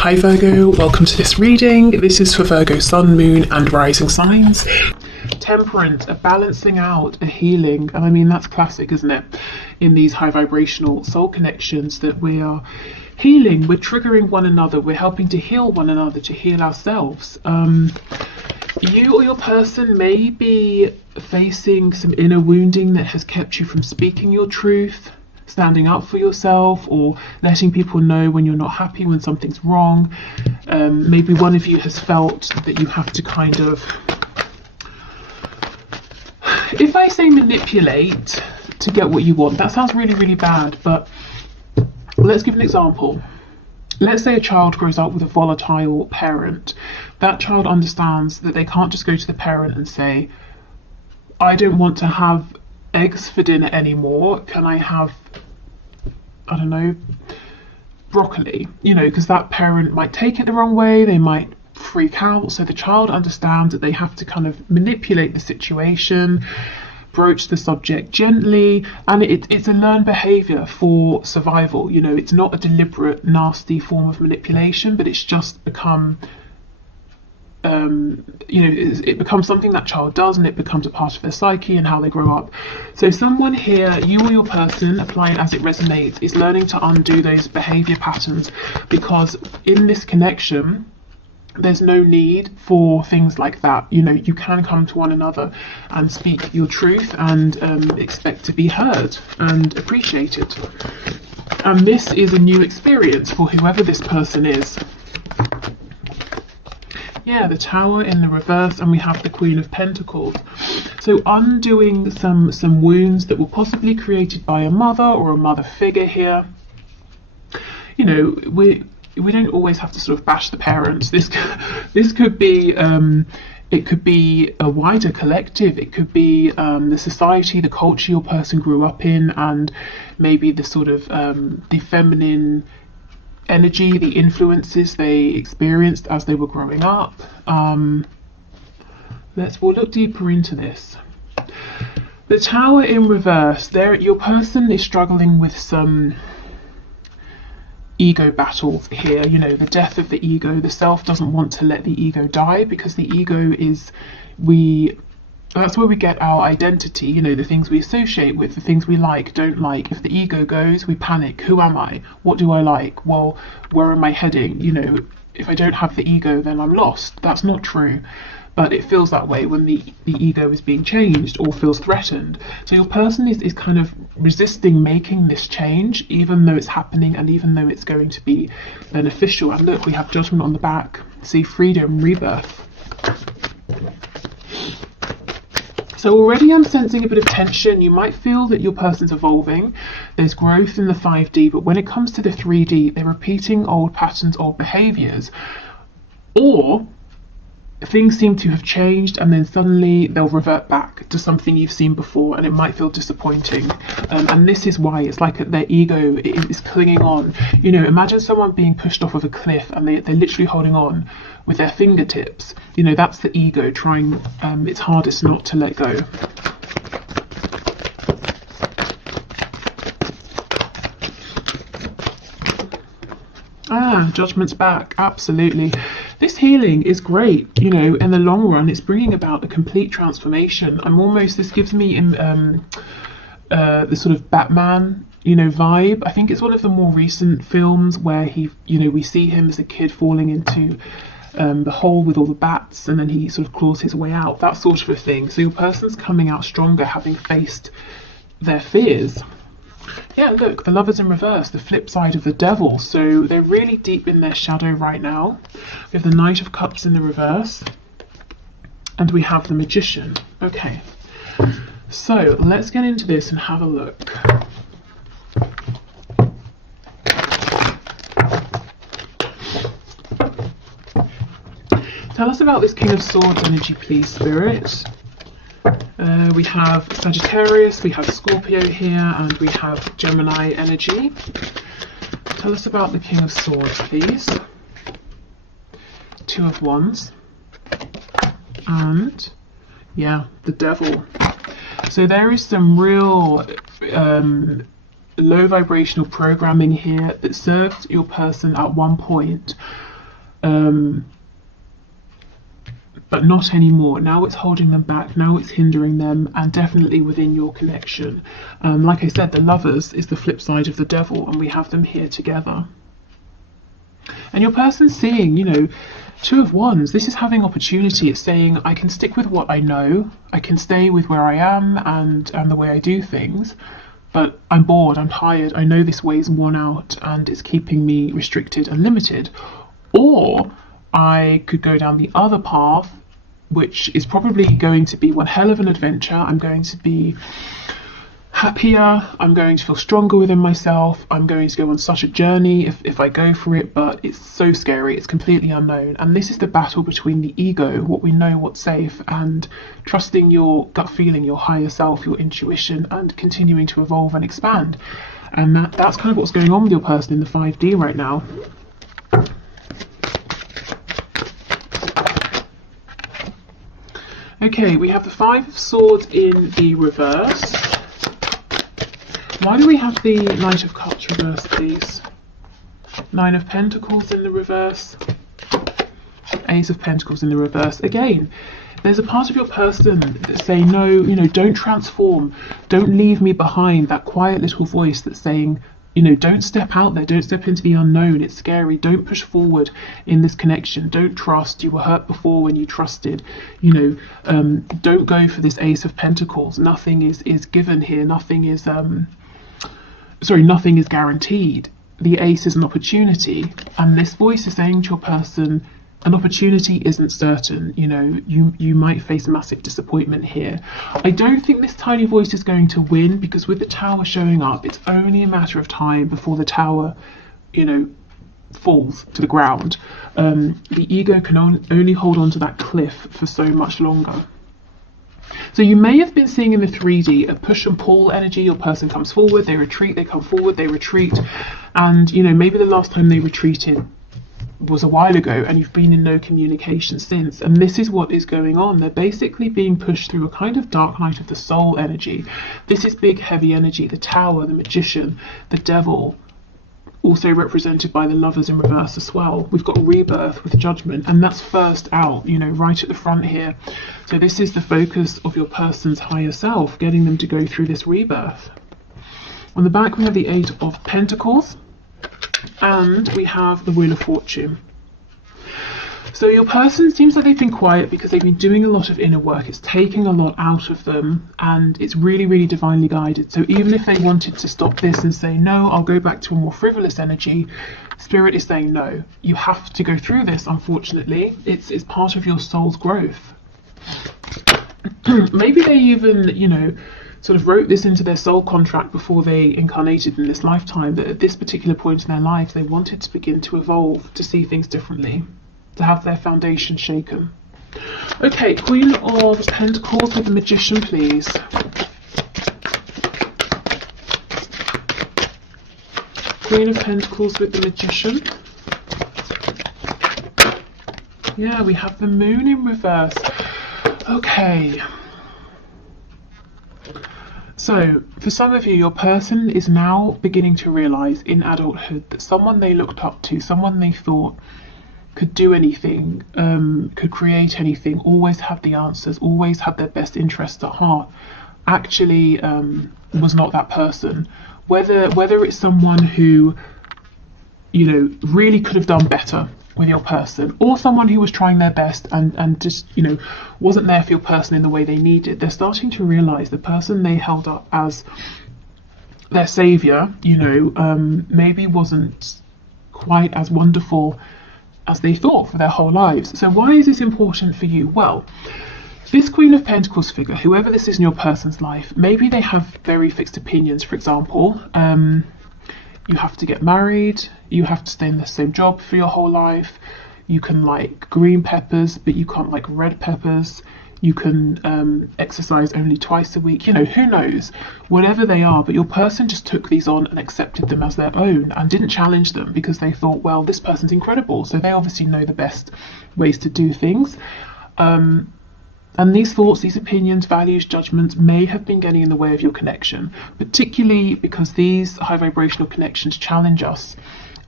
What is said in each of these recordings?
Hi Virgo, welcome to this reading. This is for Virgo Sun, Moon and Rising signs. Temperance, a balancing out, a healing, and I mean that's classic, isn't it? In these high vibrational soul connections that we are healing, we're triggering one another, we're helping to heal one another, to heal ourselves. You or your person may be facing some inner wounding that has kept you from speaking your truth, standing up for yourself, or letting people know when you're not happy, when something's wrong. Maybe one of you has felt that you have to kind of, if I say manipulate to get what you want, that sounds really, really bad, but let's give an example. Let's say a child grows up with a volatile parent. That child understands that they can't just go to the parent and say, I don't want to have eggs for dinner anymore, can I have, I don't know, broccoli, because that parent might take it the wrong way, they might freak out. So the child understands that they have to kind of manipulate the situation, broach the subject gently, and it's a learned behavior for survival. It's not a deliberate nasty form of manipulation, but it's just become it becomes something that child does, and it becomes a part of their psyche and how they grow up. So someone here, you or your person, apply it as it resonates, is learning to undo those behavior patterns, because in this connection there's no need for things like that. You can come to one another and speak your truth and expect to be heard and appreciated. And this is a new experience for whoever this person is. Yeah, the Tower in the reverse, and we have the Queen of Pentacles. So undoing some wounds that were possibly created by a mother or a mother figure here. We don't always have to sort of bash the parents. This could be it could be a wider collective. It could be the society, the culture your person grew up in, and maybe the sort of the feminine energy, the influences they experienced as they were growing up. We'll look deeper into this. The Tower in reverse, there your person is struggling with some ego battles here. The death of the ego. The self doesn't want to let the ego die, because the ego is, that's where we get our identity, the things we associate with, the things we like, don't like. If the ego goes, we panic. Who am I? What do I like? Well, where am I heading? If I don't have the ego, then I'm lost. That's not true. But it feels that way when the ego is being changed or feels threatened. So your person is kind of resisting making this change, even though it's happening and even though it's going to be beneficial. And look, we have Judgment on the back. See, freedom, rebirth. So already I'm sensing a bit of tension. You might feel that your person's evolving. There's growth in the 5D, but when it comes to the 3D, they're repeating old patterns, old behaviors, or things seem to have changed and then suddenly they'll revert back to something you've seen before, and it might feel disappointing. And this is why it's like their ego is clinging on. Imagine someone being pushed off of a cliff and they're literally holding on with their fingertips. That's the ego trying its hardest not to let go. Judgment's back, absolutely. This healing is great, in the long run. It's bringing about a complete transformation. This gives me the sort of Batman, vibe. I think it's one of the more recent films where we see him as a kid falling into the hole with all the bats, and then he sort of claws his way out, that sort of a thing. So your person's coming out stronger, having faced their fears. Yeah, look, the Lovers in reverse, the flip side of the Devil. So they're really deep in their shadow right now. We have the Knight of Cups in the reverse, and we have the Magician. Okay, so let's get into this and have a look. Tell us about this King of Swords energy, please, Spirit. We have Sagittarius, we have Scorpio here, and we have Gemini energy. Tell us about the King of Swords, please. Two of Wands. And, yeah, the Devil. So there is some real low vibrational programming here that served your person at one point but not anymore. Now it's holding them back, now it's hindering them, and definitely within your connection. Like I said, the Lovers is the flip side of the Devil, and we have them here together. And your person's seeing, you know, Two of Wands. This is having opportunity. It's saying, I can stick with what I know, I can stay with where I am and the way I do things, but I'm bored, I'm tired, I know this way's worn out and it's keeping me restricted and limited. Or I could go down the other path, which is probably going to be one hell of an adventure. I'm going to be happier, I'm going to feel stronger within myself, I'm going to go on such a journey if I go for it, but it's so scary, it's completely unknown. And this is the battle between the ego, what we know, what's safe, and trusting your gut feeling, your higher self, your intuition, and continuing to evolve and expand. And that's kind of what's going on with your person in the 5D right now. Okay, we have the Five of Swords in the reverse. Why do we have the Knight of Cups reversed, please? Nine of Pentacles in the reverse. Ace of Pentacles in the reverse. Again, there's a part of your person that's saying, no, you know, don't transform. Don't leave me behind. That quiet little voice that's saying, you know, don't step out there. Don't step into the unknown. It's scary. Don't push forward in this connection. Don't trust. You were hurt before when you trusted. You know, don't go for this Ace of Pentacles. Nothing is given here. Nothing is nothing is guaranteed. The Ace is an opportunity, and this voice is saying to your person, an opportunity isn't certain. You know, you might face massive disappointment here. I don't think this tiny voice is going to win, because with the Tower showing up, it's only a matter of time before the Tower, you know, falls to the ground. The ego can only hold on to that cliff for so much longer. So you may have been seeing in the 3D a push and pull energy. Your person comes forward, they retreat, they come forward, they retreat. And, you know, maybe the last time they retreated was a while ago and you've been in no communication since. And this is what is going on. They're basically being pushed through a kind of dark night of the soul energy. This is big, heavy energy. The Tower, the Magician, the Devil, also represented by the Lovers in reverse as well. We've got rebirth with Judgment, and that's first out, you know, right at the front here. So this is the focus of your person's higher self, getting them to go through this rebirth. On the back we have the Eight of Pentacles, and we have the Wheel of Fortune. So your person seems like they've been quiet because they've been doing a lot of inner work. It's taking a lot out of them, and it's really, really divinely guided. So even if they wanted to stop this and say, no, I'll go back to a more frivolous energy, Spirit is saying, no, you have to go through this, unfortunately. It's part of your soul's growth. Maybe they even, you know, sort of wrote this into their soul contract before they incarnated in this lifetime, that at this particular point in their life, they wanted to begin to evolve, to see things differently, to have their foundation shaken. Okay, Queen of Pentacles with the Magician, please. Queen of Pentacles with the Magician. Yeah, we have the Moon in reverse. Okay. So, for some of you, your person is now beginning to realise in adulthood that someone they looked up to, someone they thought could do anything, could create anything, always had the answers, always had their best interests at heart, actually was not that person. Whether it's someone who, you know, really could have done better with your person, or someone who was trying their best and just, you know, wasn't there for your person in the way they needed, they're starting to realise the person they held up as their saviour, you know, maybe wasn't quite as wonderful as they thought for their whole lives. So why is this important for you? Well, this Queen of Pentacles figure, whoever this is in your person's life, maybe they have very fixed opinions. For example, you have to get married, you have to stay in the same job for your whole life, you can like green peppers but you can't like red peppers, you can exercise only twice a week, you know, who knows, whatever they are. But your person just took these on and accepted them as their own and didn't challenge them because they thought, well, this person's incredible, so they obviously know the best ways to do things. And these thoughts, these opinions, values, judgments may have been getting in the way of your connection, particularly because these high vibrational connections challenge us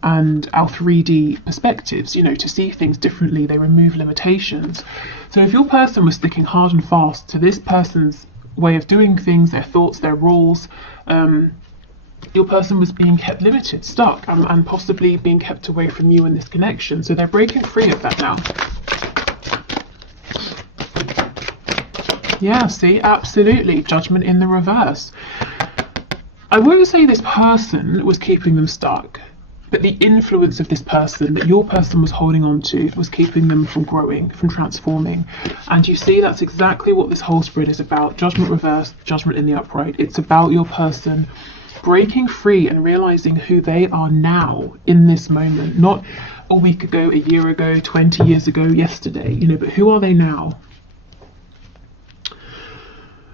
and our 3D perspectives, you know, to see things differently. They remove limitations. So if your person was sticking hard and fast to this person's way of doing things, their thoughts, their rules, your person was being kept limited, stuck, and possibly being kept away from you in this connection. So they're breaking free of that now. Yeah, see, absolutely. Judgment in the reverse. I won't say this person was keeping them stuck, but the influence of this person that your person was holding on to was keeping them from growing, from transforming. And you see, that's exactly what this whole spread is about. Judgment reversed, judgment in the upright. It's about your person breaking free and realizing who they are now in this moment, not a week ago, a year ago, 20 years ago, yesterday, you know, but who are they now?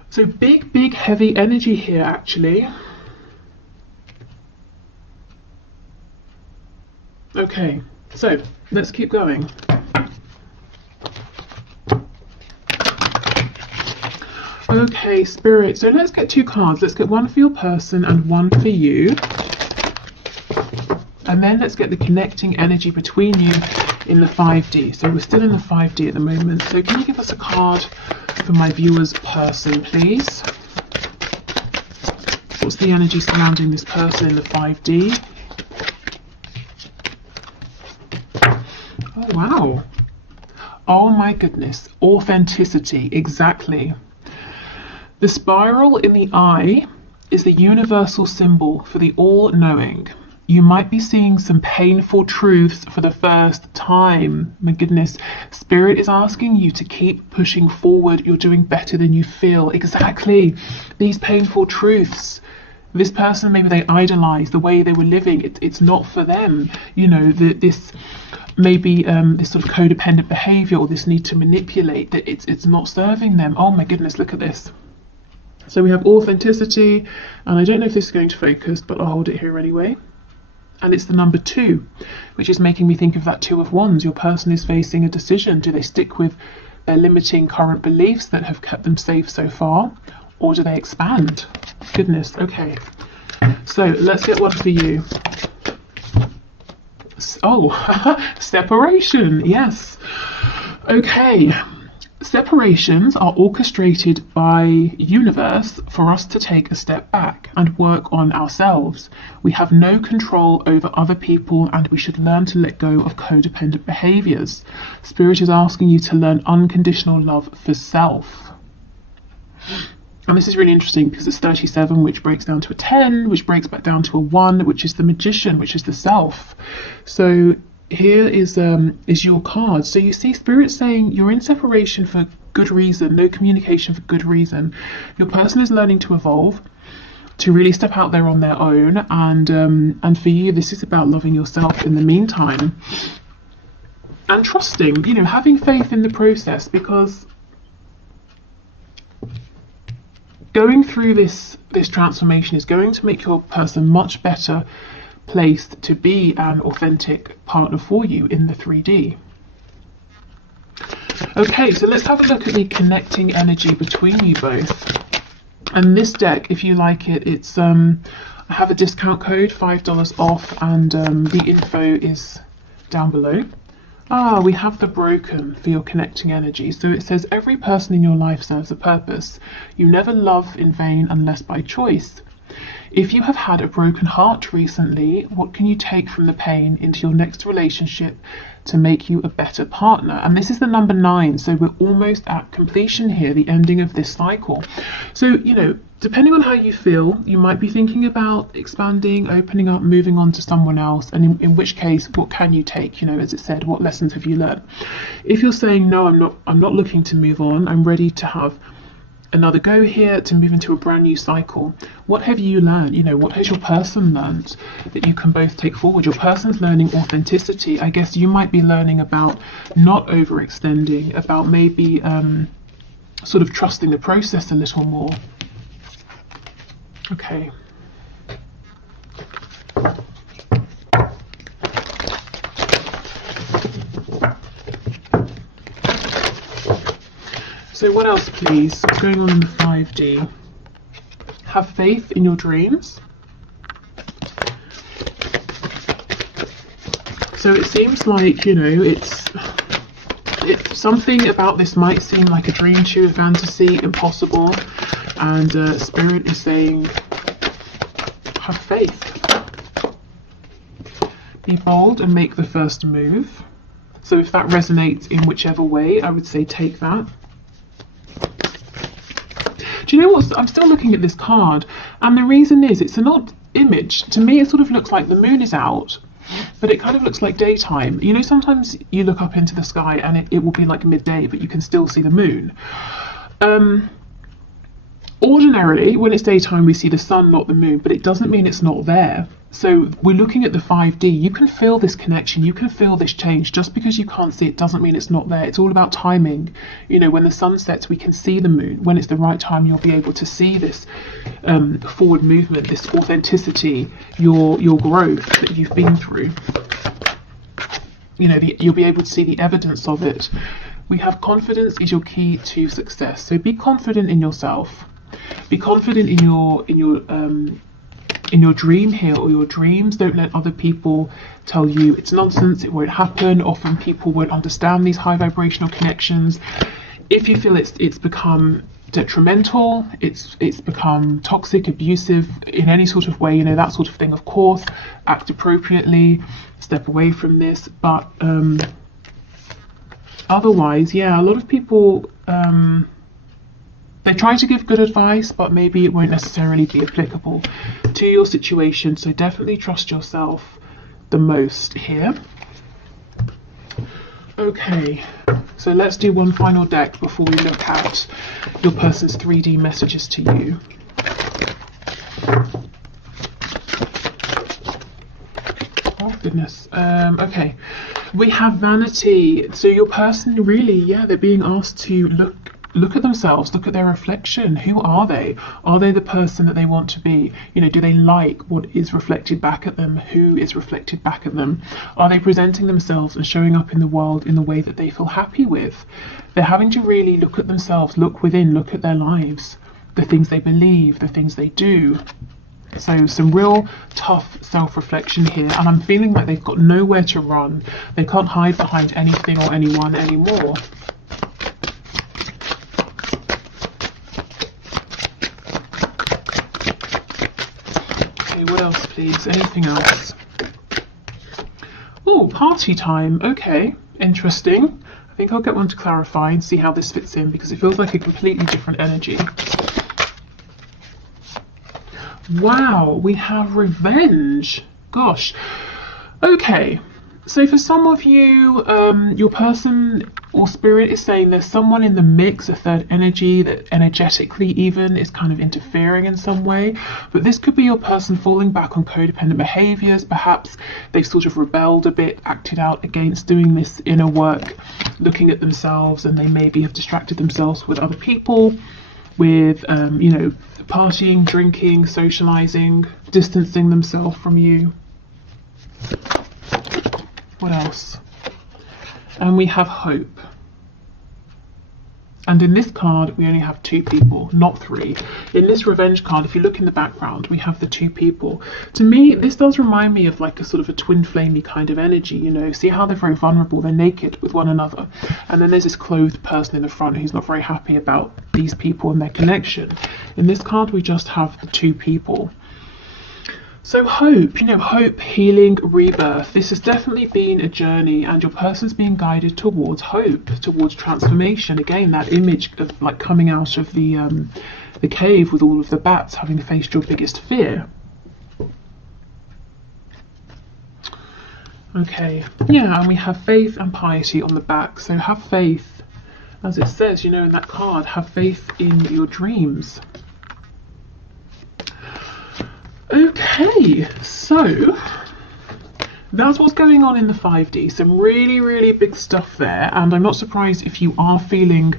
So big, heavy energy here, actually. Okay, so let's keep going. Okay, Spirit, so let's get 2 cards. Let's get one for your person and one for you. And then let's get the connecting energy between you in the 5D. So we're still in the 5D at the moment. So can you give us a card for my viewer's person, please? What's the energy surrounding this person in the 5D? Oh, wow. Oh my goodness. Authenticity, exactly. The spiral in the eye is the universal symbol for the all-knowing. You might be seeing some painful truths for the first time. My goodness, Spirit is asking you to keep pushing forward. You're doing better than you feel. Exactly. These painful truths. This person, maybe they idolize the way they were living. It's not for them. You know, this maybe this sort of codependent behavior or this need to manipulate, that it's not serving them. Oh my goodness, look at this. So we have authenticity, and I don't know if this is going to focus, but I'll hold it here anyway. And it's the number 2, which is making me think of that 2 of Wands. Your person is facing a decision. Do they stick with their limiting current beliefs that have kept them safe so far, or do they expand? Goodness, okay. So let's get one for you. Oh, separation, yes. Okay. Separations are orchestrated by universe for us to take a step back and work on ourselves. We have no control over other people, and we should learn to let go of codependent behaviors. Spirit is asking you to learn unconditional love for self. And this is really interesting because it's 37, which breaks down to a 10, which breaks back down to a 1, which is the magician, which is the self. So here is your card. So you see Spirit saying you're in separation for good reason, no communication for good reason. Your person is learning to evolve, to really step out there on their own, and for you this is about loving yourself in the meantime and trusting, you know, having faith in the process, because going through this transformation is going to make your person much better placed to be an authentic partner for you in the 3D. Okay, so let's have a look at the connecting energy between you both. And this deck, if you like it, it's I have a discount code, $5 off, and the info is down below. Ah, we have the broken for your connecting energy. So it says every person in your life serves a purpose. You never love in vain unless by choice. If you have had a broken heart recently, what can you take from the pain into your next relationship to make you a better partner? And this is the number 9, so we're almost at completion here, the ending of this cycle. So, you know, depending on how you feel, you might be thinking about expanding, opening up, moving on to someone else, and in which case, what can you take? You know, as it said, what lessons have you learned? If you're saying, no, I'm not looking to move on, I'm ready to have another go here, to move into a brand new cycle. What have you learned? You know, what has your person learned that you can both take forward? Your person's learning authenticity. I guess you might be learning about not overextending, about maybe sort of trusting the process a little more. Okay. So what else, please? What's going on in the 5D? Have faith in your dreams. So it seems like, you know, it's something about this might seem like a dream to you, a fantasy, impossible, and Spirit is saying, have faith. Be bold and make the first move. So if that resonates in whichever way, I would say take that. Do you know what? I'm still looking at this card, and the reason is it's an odd image. To me, it sort of looks like the moon is out, but it kind of looks like daytime. You know, sometimes you look up into the sky and it will be like midday, but you can still see the moon. Ordinarily, when it's daytime, we see the sun, not the moon, but it doesn't mean it's not there. So we're looking at the 5D. You can feel this connection. You can feel this change. Just because you can't see it doesn't mean it's not there. It's all about timing. You know, when the sun sets, we can see the moon. When it's the right time, you'll be able to see this forward movement, this authenticity, your growth that you've been through. You know, you'll be able to see the evidence of it. We have confidence is your key to success. So be confident in yourself. Be confident in your dream here, or your dreams. Don't let other people tell you it's nonsense, it won't happen. Often people won't understand these high vibrational connections. If you feel it's become detrimental, it's become toxic, abusive in any sort of way, you know, that sort of thing, of course, act appropriately, step away from this. But otherwise, yeah, a lot of people they try to give good advice, but maybe it won't necessarily be applicable to your situation. So definitely trust yourself the most here. Okay, so let's do one final deck before we look at your person's 3D messages to you. Oh goodness. Okay, we have vanity. So your person really, yeah, they're being asked to look at themselves, look at their reflection. Who are they? Are they the person that they want to be? You know, do they like what is reflected back at them? Who is reflected back at them? Are they presenting themselves and showing up in the world in the way that they feel happy with? They're having to really look at themselves, look within, look at their lives, the things they believe, the things they do. So some real tough self-reflection here, and I'm feeling like they've got nowhere to run. They can't hide behind anything or anyone anymore. What else, please? Anything else? Oh, party time. Okay, interesting. I think I'll get one to clarify and see how this fits in, because it feels like a completely different energy. Wow, we have revenge. Gosh. Okay, so for some of you, your person or spirit is saying there's someone in the mix, a third energy that energetically even is kind of interfering in some way. But this could be your person falling back on codependent behaviors. Perhaps they've sort of rebelled a bit, acted out against doing this inner work, looking at themselves, and they maybe have distracted themselves with other people, with you know, partying, drinking, socializing, distancing themselves from you. What else? And we have hope. And in this card, we only have 2 people, not 3. In this revenge card, if you look in the background, we have the 2 people. To me, this does remind me of like a sort of a twin flamey kind of energy, you know. See how they're very vulnerable, they're naked with one another. And then there's this clothed person in the front who's not very happy about these people and their connection. In this card, we just have the 2 people. So hope, you know, hope, healing, rebirth. This has definitely been a journey, and your person's being guided towards hope, towards transformation. Again, that image of like coming out of the cave with all of the bats, having faced your biggest fear. Okay, yeah, and we have faith and piety on the back. So have faith, as it says, you know, in that card, have faith in your dreams. Okay, so that's what's going on in the 5D. Some really, really big stuff there, and I'm not surprised if you are feeling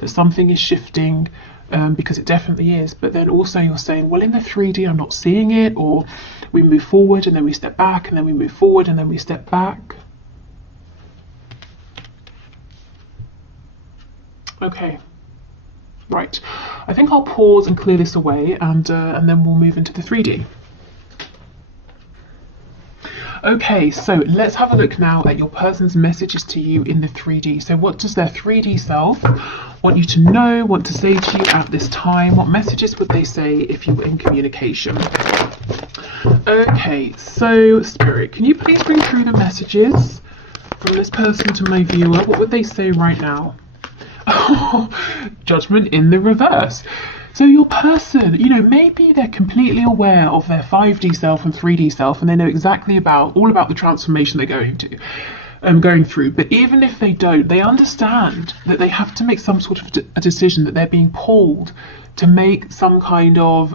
that something is shifting, because it definitely is. But then also you're saying, well, in the 3D I'm not seeing it, or we move forward and then we step back, and then we move forward and then we step back. Okay. Right, I think I'll pause and clear this away, and then we'll move into the 3D. Okay, so let's have a look now at your person's messages to you in the 3D. So what does their 3D self want you to know, want to say to you at this time? What messages would they say if you were in communication? Okay, so Spirit, can you please bring through the messages from this person to my viewer? What would they say right now? Oh, Judgment in the reverse. So your person, you know, maybe they're completely aware of their 5D self and 3D self, and they know exactly all about the transformation they're going through. But even if they don't, they understand that they have to make some sort of a decision, that they're being pulled to make some kind of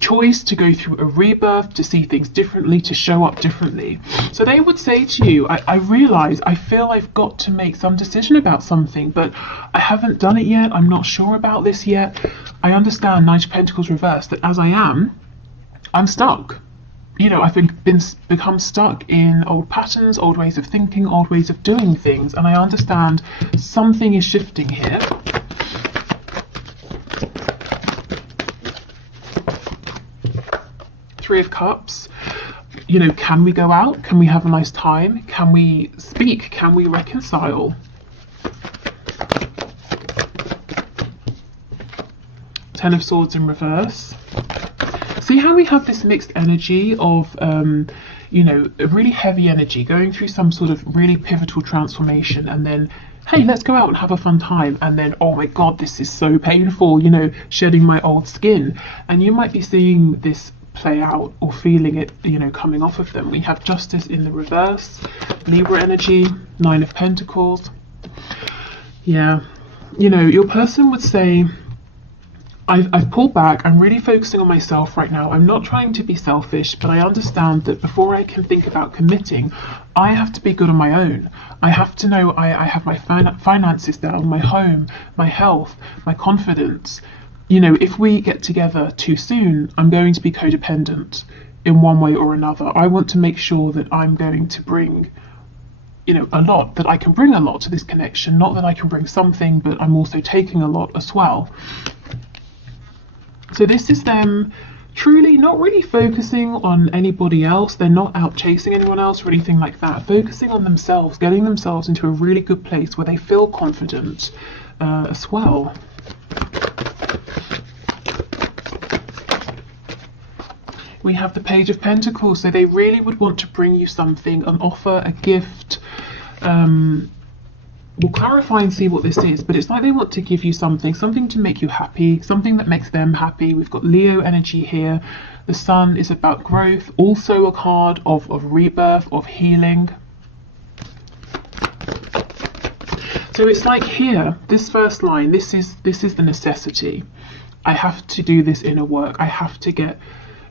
choice, to go through a rebirth, to see things differently, to show up differently. So they would say to you, I realize, I feel I've got to make some decision about something, but I haven't done it yet. I'm not sure about this yet. I understand, Knight of Pentacles reversed, that as I'm stuck. You know, I've become stuck in old patterns, old ways of thinking, old ways of doing things, and I understand something is shifting here. Three of Cups. You know, can we go out? Can we have a nice time? Can we speak? Can we reconcile? Ten of Swords in reverse. See how we have this mixed energy of, you know, a really heavy energy going through some sort of really pivotal transformation, and then, hey, let's go out and have a fun time, and then, oh my God, this is so painful, you know, shedding my old skin. And you might be seeing this play out or feeling it, you know, coming off of them. We have Justice in the reverse, Libra energy, Nine of Pentacles. Yeah, you know, your person would say, I've pulled back. I'm really focusing on myself right now. I'm not trying to be selfish, but I understand that before I can think about committing, I have to be good on my own. I have to know I have my finances down, my home, my health, my confidence. You know, if we get together too soon, I'm going to be codependent in one way or another. I want to make sure that I'm going to bring, you know, a lot, that I can bring a lot to this connection, not that I can bring something, but I'm also taking a lot as well. So this is them truly not really focusing on anybody else. They're not out chasing anyone else or anything like that. Focusing on themselves, getting themselves into a really good place where they feel confident as well. We have the Page of Pentacles, so they really would want to bring you something, an offer, a gift. We'll clarify and see what this is, but it's like they want to give you something to make you happy, something that makes them happy. We've got Leo energy here. The Sun is about growth, also a card of rebirth, of healing. So it's like here, this first line, this is the necessity. I have to do this inner work. I have to get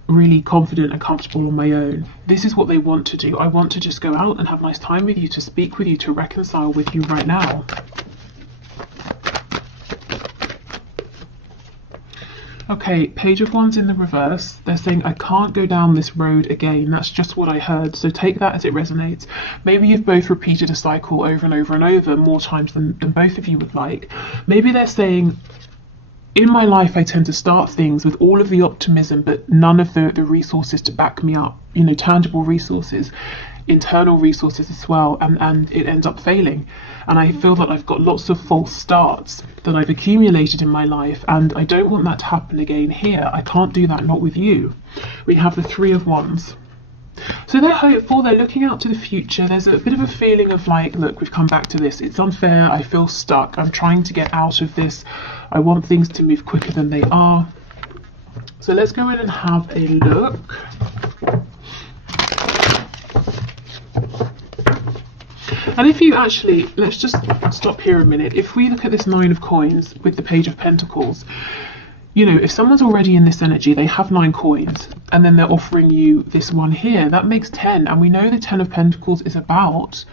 really confident and comfortable on my own. This is what they want to do. I want to just go out and have a nice time with you, to speak with you, to reconcile with you right now. Okay, Page of Wands in the reverse. They're saying, I can't go down this road again. That's just what I heard. So take that as it resonates. Maybe you've both repeated a cycle over and over and over, more times than both of you would like. Maybe they're saying, in my life, I tend to start things with all of the optimism, but none of the resources to back me up, you know, tangible resources, internal resources as well, and it ends up failing. And I feel that I've got lots of false starts that I've accumulated in my life, and I don't want that to happen again here. I can't do that, not with you. We have the Three of Wands. So they're hopeful, they're looking out to the future. There's a bit of a feeling of like, look, we've come back to this. It's unfair, I feel stuck, I'm trying to get out of this. I want things to move quicker than they are. So let's go in and have a look. And if you actually, let's just stop here a minute. If we look at this Nine of Coins with the Page of Pentacles, you know, if someone's already in this energy, they have 9 coins, and then they're offering you this one here, that makes 10. And we know the 10 of Pentacles is about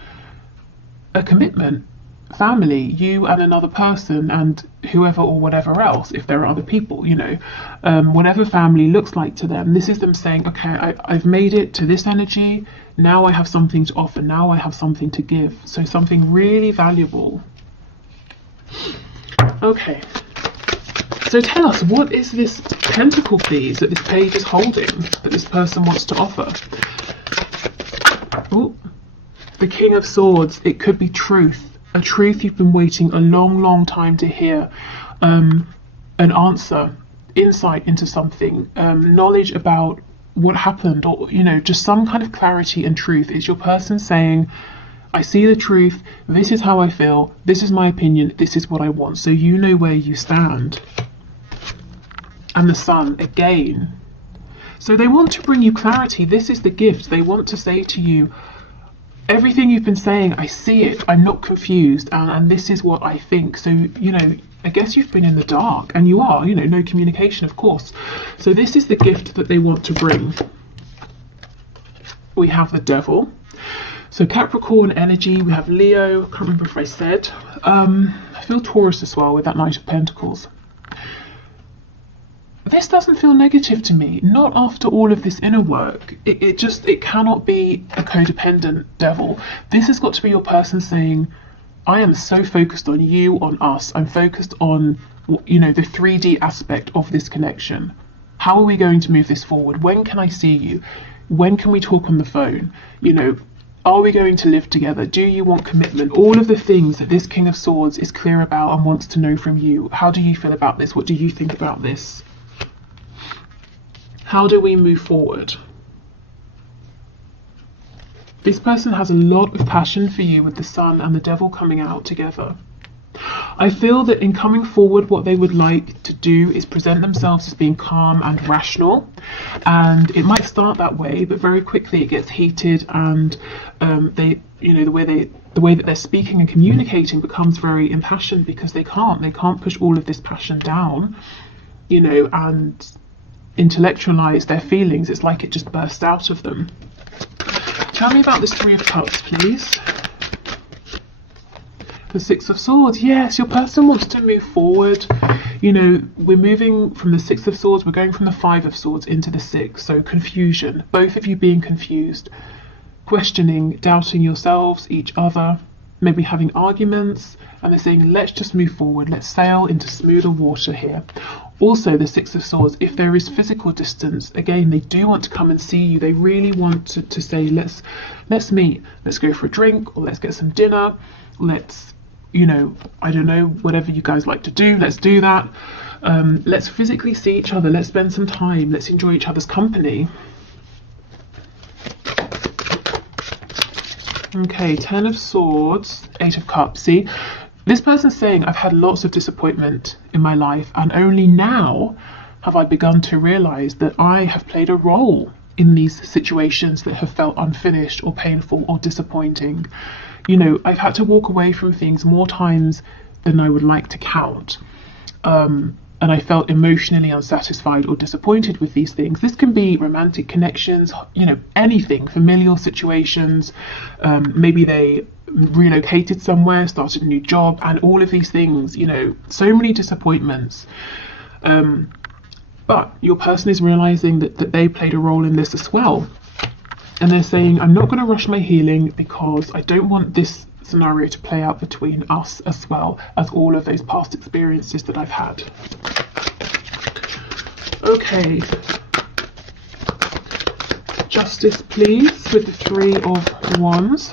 a commitment, family, you and another person, and whoever or whatever else, if there are other people, you know, whatever family looks like to them. This is them saying, okay, I've made it to this energy, now I have something to offer, now I have something to give. So something really valuable. Okay. So tell us, what is this pentacle, please, that this page is holding, that this person wants to offer? Oh, the King of Swords. It could be truth, a truth you've been waiting a long time to hear, an answer, insight into something, knowledge about what happened, or just some kind of clarity and truth. It's your person saying, I see the truth, this is how I feel, this is my opinion, this is what I want, so you know where you stand. And the Sun again. So they want to bring you clarity. This is the gift. They want to say to you, everything you've been saying, I see it, I'm not confused, and this is what I think. So, I guess you've been in the dark, and you are, no communication, of course. So this is the gift that they want to bring. We have the Devil. So Capricorn energy, we have Leo, I can't remember if I said. I feel Taurus as well with that Knight of Pentacles. This doesn't feel negative to me, not after all of this inner work. It cannot be a codependent devil. This has got to be your person saying, I am so focused on you, on us. I'm focused on, the 3D aspect of this connection. How are we going to move this forward? When can I see you? When can we talk on the phone? Are we going to live together? Do you want commitment? All of the things that this King of Swords is clear about and wants to know from you. How do you feel about this? What do you think about this? How do we move forward? This person has a lot of passion for you with the Sun and the Devil coming out together. I feel that in coming forward, what they would like to do is present themselves as being calm and rational. And it might start that way, but very quickly it gets heated, and the way that they're speaking and communicating becomes very impassioned, because they can't push all of this passion down, and intellectualize their feelings. It's like it just bursts out of them. Tell me about this Three of Cups, please. The Six of Swords. Yes, your person wants to move forward. We're moving from the Six of Swords, we're going from the Five of Swords into the Six. So confusion, both of you being confused, questioning, doubting yourselves, each other, maybe having arguments, and they're saying, let's just move forward, let's sail into smoother water here. Also, the Six of Swords, if there is physical distance, again, they do want to come and see you. They really want to say, let's meet, let's go for a drink, or let's get some dinner, let's, I don't know, whatever you guys like to do, let's do that. Let's physically see each other, let's spend some time, let's enjoy each other's company. Okay, Ten of Swords, Eight of Cups. See, this person's saying, I've had lots of disappointment in my life, and only now have I begun to realize that I have played a role in these situations that have felt unfinished or painful or disappointing. I've had to walk away from things more times than I would like to count. And I felt emotionally unsatisfied or disappointed with these things. This can be romantic connections, anything, familial situations. Maybe they relocated somewhere, started a new job, and all of these things, so many disappointments. But your person is realizing that they played a role in this as well. And they're saying, I'm not going to rush my healing because I don't want this scenario to play out between us as well as all of those past experiences that I've had. Okay. Justice, please, with the Three of Wands.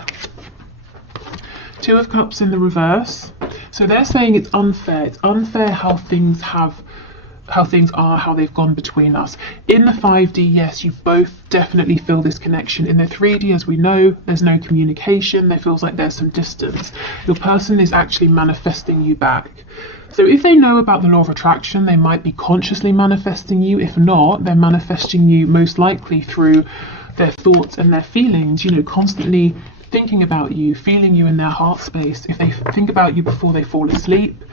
Two of Cups in the reverse. So they're saying it's unfair. It's unfair how things are, how they've gone between us. In the 5D, yes, you both definitely feel this connection. In the 3D, as we know, there's no communication. There feels like there's some distance. Your person is actually manifesting you back. So if they know about the law of attraction, they might be consciously manifesting you. If not, they're manifesting you most likely through their thoughts and their feelings, constantly thinking about you, feeling you in their heart space. If they think about you before they fall asleep,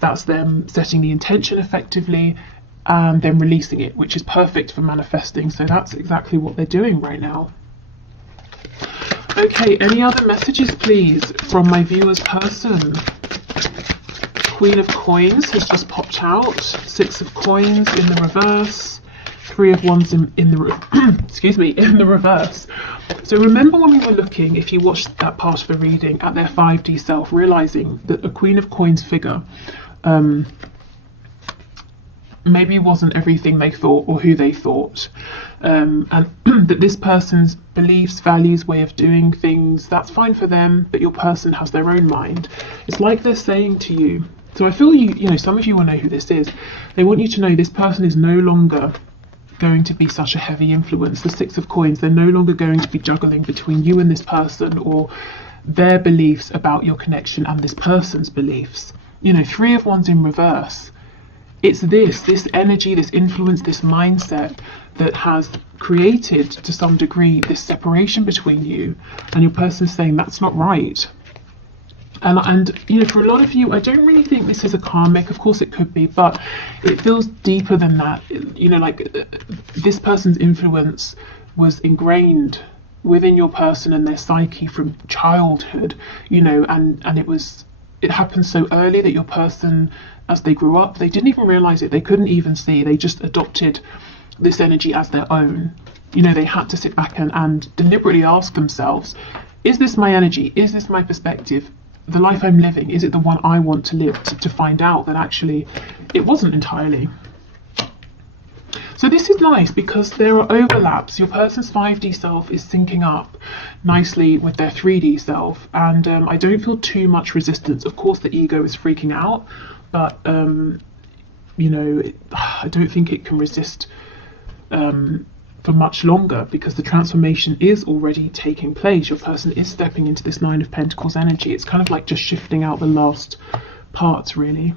that's them setting the intention effectively and then releasing it, which is perfect for manifesting. So that's exactly what they're doing right now. Okay, any other messages, please, from my viewer's person? Queen of Coins has just popped out. Six of Coins in the reverse. Three of Wands in the excuse me, in the reverse. So remember when we were looking, if you watched that part of the reading, at their 5D self, realizing that a Queen of Coins figure maybe wasn't everything they thought or who they thought, and that this person's beliefs, values, way of doing things, that's fine for them, but your person has their own mind. It's like they're saying to you, so I feel you know, some of you will know who this is. They want you to know this person is no longer going to be such a heavy influence. The Six of Coins, they're no longer going to be juggling between you and this person, or their beliefs about your connection and this person's beliefs. You know, Three of Wands in reverse. It's this energy, this influence, this mindset that has created to some degree this separation between you, and your person saying that's not right. And you know, for a lot of you, I don't really think this is a karmic. Of course it could be, but it feels deeper than that. You know, like this person's influence was ingrained within your person and their psyche from childhood, you know, and it happened so early that your person, as they grew up, they didn't even realize it. They couldn't even see. They just adopted this energy as their own. You know, they had to sit back and deliberately ask themselves, is this my energy? Is this my perspective? The life I'm living, is it the one I want to live? To find out that actually it wasn't entirely. So this is nice because there are overlaps. Your person's 5D self is syncing up nicely with their 3D self, and I don't feel too much resistance. Of course the ego is freaking out, but you know, I don't think it can resist for much longer, because the transformation is already taking place. Your person is stepping into this Nine of Pentacles energy. It's kind of like just shifting out the last parts, really.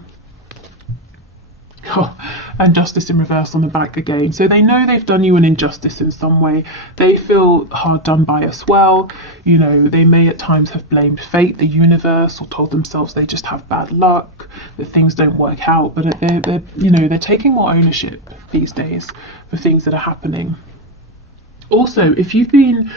Oh, and Justice in reverse on the back again. So they know they've done you an injustice in some way. They feel hard done by as well. You know, they may at times have blamed fate, the universe, or told themselves they just have bad luck, that things don't work out. But they're you know, they're taking more ownership these days for things that are happening. Also, if you've been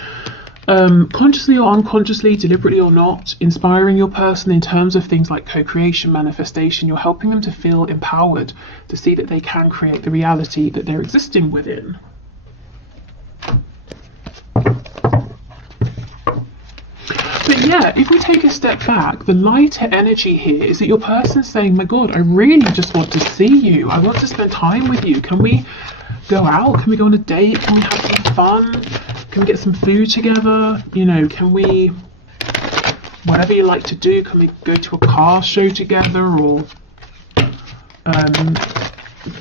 consciously or unconsciously, deliberately or not, inspiring your person in terms of things like co-creation, manifestation, you're helping them to feel empowered, to see that they can create the reality that they're existing within. But yeah, if we take a step back, the lighter energy here is that your person's saying, my God, I really just want to see you. I want to spend time with you. Can we go out? Can we go on a date? Can we have some fun? Can we get some food together? You know, can we, whatever you like to do, can we go to a car show together, or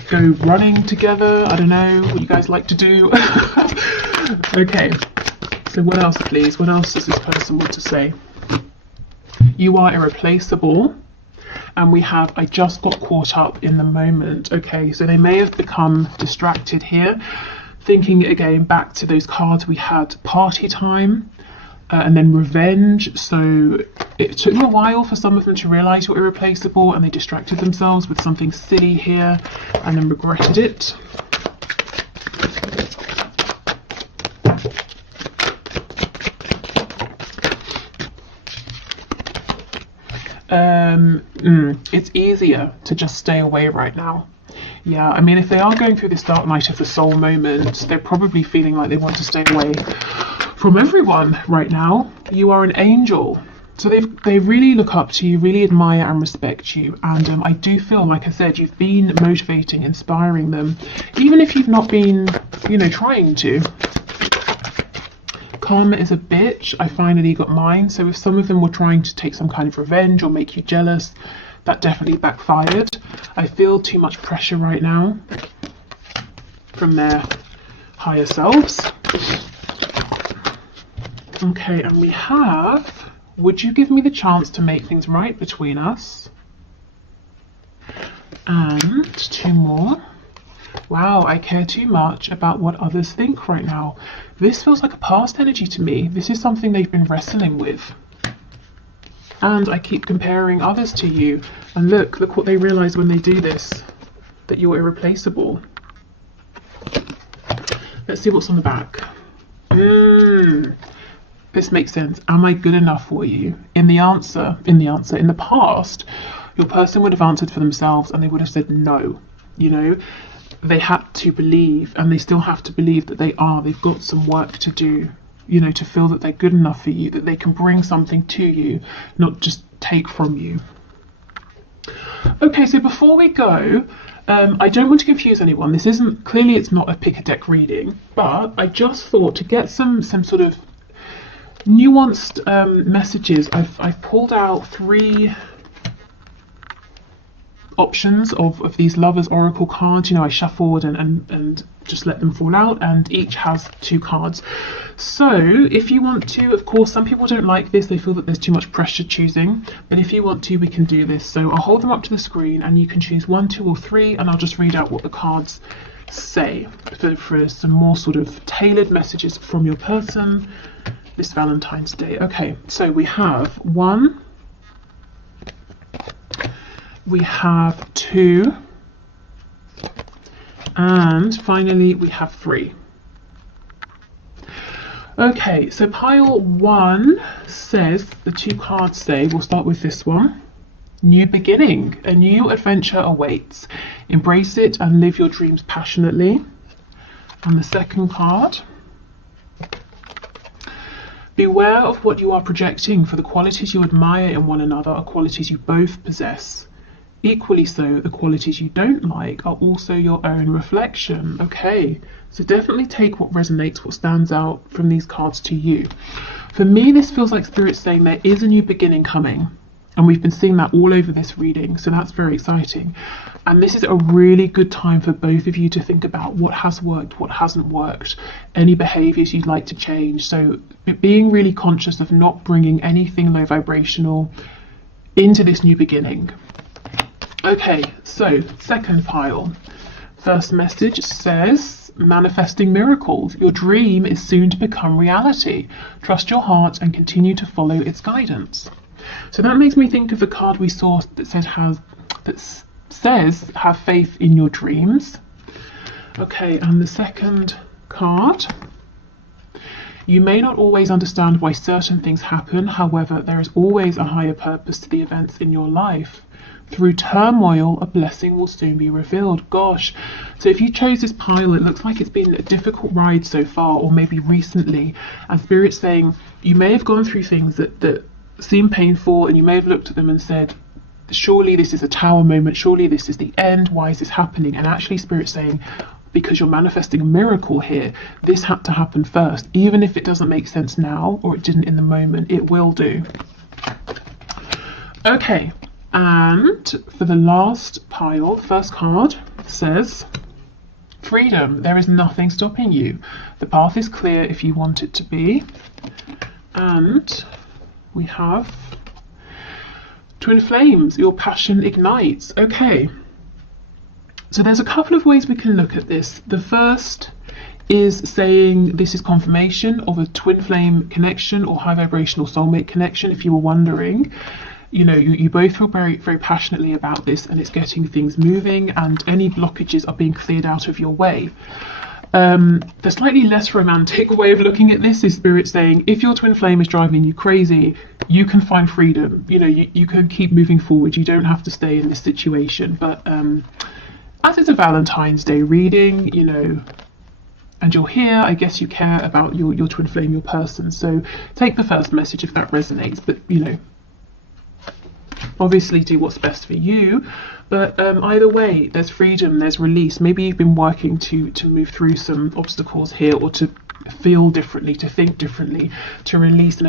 go running together? I don't know what you guys like to do. Okay, so what else, please? What else does this person want to say? You are irreplaceable. And we have, I just got caught up in the moment. Okay, so they may have become distracted here, thinking again back to those cards we had, party time, and then revenge. So it took a while for some of them to realize you're irreplaceable, and they distracted themselves with something silly here and then regretted it. It's easier to just stay away right now. Yeah, I mean, if they are going through this dark night of the soul moment, they're probably feeling like they want to stay away from everyone right now. You are an angel. So they really look up to you, really admire and respect you. And I do feel, like I said, you've been motivating, inspiring them, even if you've not been, you know, trying to. Karma is a bitch. I finally got mine. So if some of them were trying to take some kind of revenge or make you jealous, that definitely backfired. I feel too much pressure right now from their higher selves. Okay, and we have, would you give me the chance to make things right between us? And two more. Wow, I care too much about what others think right now. This feels like a past energy to me. This is something they've been wrestling with. And I keep comparing others to you. And look what they realize when they do this, that you're irreplaceable. Let's see what's on the back. This makes sense. Am I good enough for you? In the past, your person would have answered for themselves and they would have said no. You know, they had to believe, and they still have to believe that they've got some work to do, you know, to feel that they're good enough for you, that they can bring something to you, not just take from you. Okay, so before we go, I don't want to confuse anyone. This isn't, clearly it's not a pick a deck reading, but I just thought to get some sort of nuanced messages, I've pulled out 3 options of these lovers oracle cards. You know, I shuffled and just let them fall out, and each has 2 cards. So if you want to, of course, some people don't like this, they feel that there's too much pressure choosing, but if you want to, we can do this. So I'll hold them up to the screen and you can choose 1, 2 or 3, and I'll just read out what the cards say for some more sort of tailored messages from your person this Valentine's Day. Okay, so we have 1, we have 2, and finally we have 3. Okay, so pile 1 says, the 2 cards say, we'll start with this one, new beginning, a new adventure awaits, embrace it and live your dreams passionately. And the second card, beware of what you are projecting, for the qualities you admire in one another are qualities you both possess. Equally so, the qualities you don't like are also your own reflection. Okay, so definitely take what resonates, what stands out from these cards to you. For me, this feels like Spirit's saying there is a new beginning coming, and we've been seeing that all over this reading, so that's very exciting. And this is a really good time for both of you to think about what has worked, what hasn't worked, any behaviours you'd like to change. So being really conscious of not bringing anything low vibrational into this new beginning. Okay, so second pile. First message says, manifesting miracles. Your dream is soon to become reality. Trust your heart and continue to follow its guidance. So that makes me think of the card we saw that says have faith in your dreams. Okay, and the second card, you may not always understand why certain things happen. However, there is always a higher purpose to the events in your life. Through turmoil, a blessing will soon be revealed. Gosh, so if you chose this pile, it looks like it's been a difficult ride so far, or maybe recently, and Spirit's saying you may have gone through things that seem painful, and you may have looked at them and said, surely this is a tower moment, surely this is the end, why is this happening? And actually Spirit's saying, because you're manifesting a miracle here, this had to happen first. Even if it doesn't make sense now, or it didn't in the moment, it will do. Okay, and for the last pile, the first card says, freedom. There is nothing stopping you. The path is clear if you want it to be. And we have twin flames, your passion ignites. Okay, so there's a couple of ways we can look at this. The first is saying this is confirmation of a twin flame connection or high vibrational soulmate connection. If you were wondering, you know, you both feel very, very passionately about this, and it's getting things moving, and any blockages are being cleared out of your way. The slightly less romantic way of looking at this is Spirit saying, if your twin flame is driving you crazy, you can find freedom. You know, you can keep moving forward. You don't have to stay in this situation. But as it's a Valentine's Day reading, you know, and you're here, I guess you care about your twin flame, your person. So take the first message if that resonates. But, you know, obviously do what's best for you, but either way, there's freedom, there's release. Maybe you've been working to move through some obstacles here, or to feel differently, to think differently, to release and